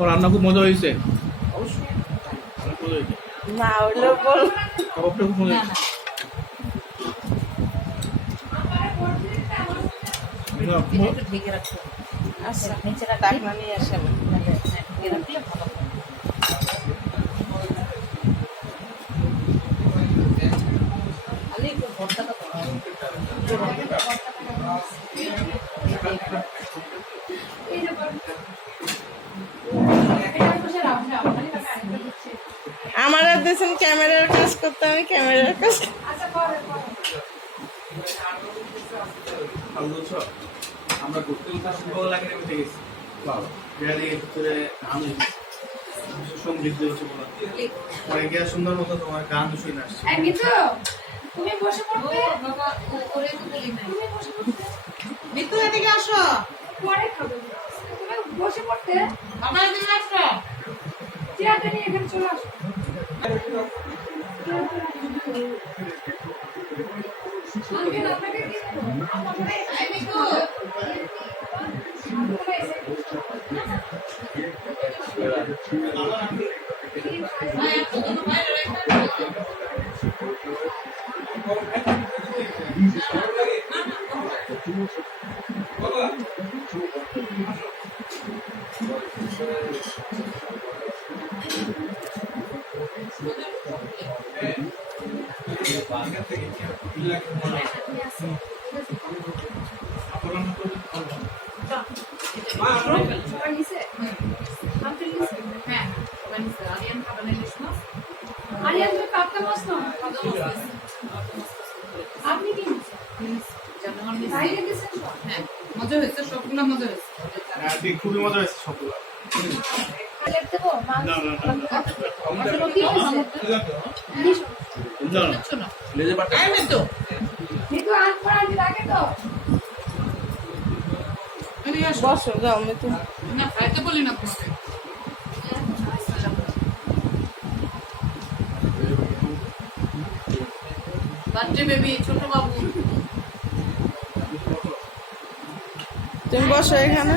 ও রান্না খুব মজা হয়েছে না হলেও বল। কাবাবটা খুব মজা আচ্ছা ডাকনা নিয়ে আসে করো। আমার আর দিয়েছেন ক্যামেরার কাজ করতে আমি ক্যামেরার কাজ আমরা ঘুরতে ঘুরতে আসলে ভালো লাগে গেছি। হয়েছে সংগীত হচ্ছে বলা পরে গিয়ে সুন্দর মতো তোমার গান শুনে আসছে। তুমি বসে পড়বে বাবা, ওরে তো বলি নাই। তুমি বসে পড়তে মিতু, এদিকে আসো। পরে খাবে। তুমি বসে পড়তে। বাবা, এদিকে আসো। চেয়ারটা নিয়ে এখানে চলে আসো। আঙ্কেল, আপনাকে Wow. You? আপনি কি? হ্যাঁ, মজা হয়েছে সবগুলো মজা হয়েছে খুবই মজা হয়েছে সবগুলো প্লেট দেবো? মাছ? না না না না আমাদের কি হয়েছে? নিছো? না না বুঝছ না? লেজে পাটা এই মিতু, মিতু, আঙ্কেল, আন্টি ডাকে তো? এদিকে আসো। বসো যাও মিতু না, খাইতে বলি না তোমাকে। বাচ্চা বেবি ছোট বাবু। তুমি বসো এখানে।